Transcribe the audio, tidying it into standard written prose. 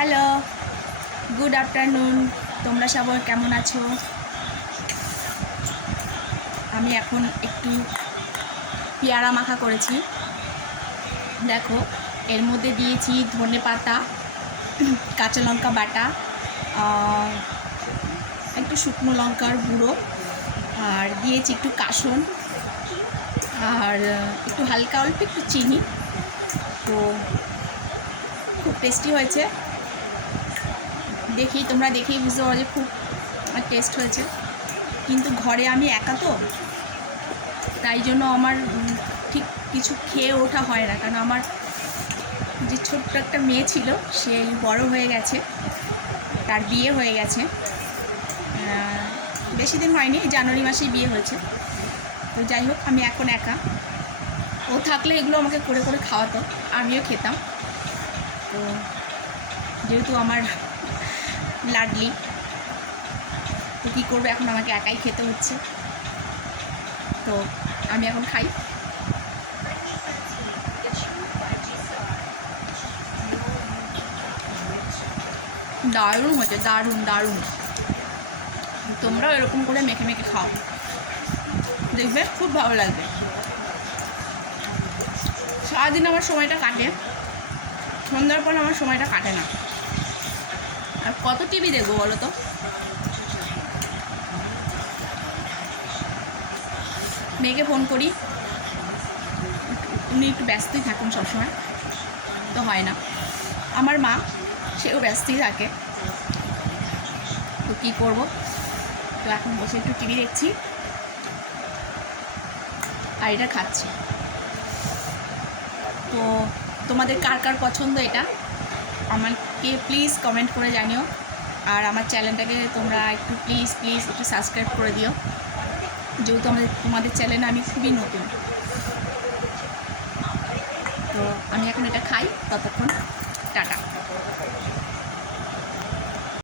Hello, good afternoon. তোমরা সবাই কেমন আছো? আমি এখন একটু পেয়ারা মাখা করেছি। দেখো, এর মধ্যে দিয়েছি ধনেপাতা, কাঁচা লঙ্কা বাটা, একটু শুকনো লঙ্কার গুঁড়ো, আর দিয়েছি একটু কাসন, আর একটু হালকা অল্প একটু চিনি। তো খুব টেস্টি হয়েছে। তোমরা দেখেই বুঝতে পারো যে খুব টেস্ট হয়েছে। কিন্তু ঘরে আমি একা, তো তাই জন্য আমার ঠিক কিছু খেয়ে ওঠা হয় না, কারণ আমার যে ছোট্ট একটা মেয়ে ছিল সে বড় হয়ে গেছে, তার বিয়ে হয়ে গেছে। বেশি দিন হয়নি, জানুয়ারি মাসেই বিয়ে হয়েছে। তো যাই হোক, আমি এখন একা। ও থাকলে এগুলো আমাকে করে করে খাওয়াতো, আমিও খেতাম। তো যেহেতু আমার লাডলি, তো কী করবে, এখন আমাকে একাই খেতে হচ্ছে। তো আমি এখন খাই। দারুণ হয়েছে, দারুণ দারুণ। তোমরাও এরকম করে মেখে মেখে খাও, দেখবে খুব ভালো লাগবে। সারাদিন আমার সময়টা কাটে, সন্ধ্যার পর আমার সময়টা কাটে না। আর কত টিভি দেখবো বলো তো? মেয়েকে ফোন করি, উনি একটু ব্যস্তই থাকেন সবসময়, তো হয় না। আমার মা, সেও ব্যস্তই থাকে। তো কী করবো, তো এখন বসে একটু টিভি দেখছি আর এটা খাচ্ছি। তো তোমাদের কার কার পছন্দ এটা আমাকে প্লিজ কমেন্ট করে জানিও। আর আমার চ্যানেলটাকে তোমরা একটু প্লিজ একটু সাবস্ক্রাইব করে দিও, যেহেতু তোমাদের চ্যানেলে আমি খুবই নতুন। তো আমি এখন এটা খাই, ততক্ষণ টাটা।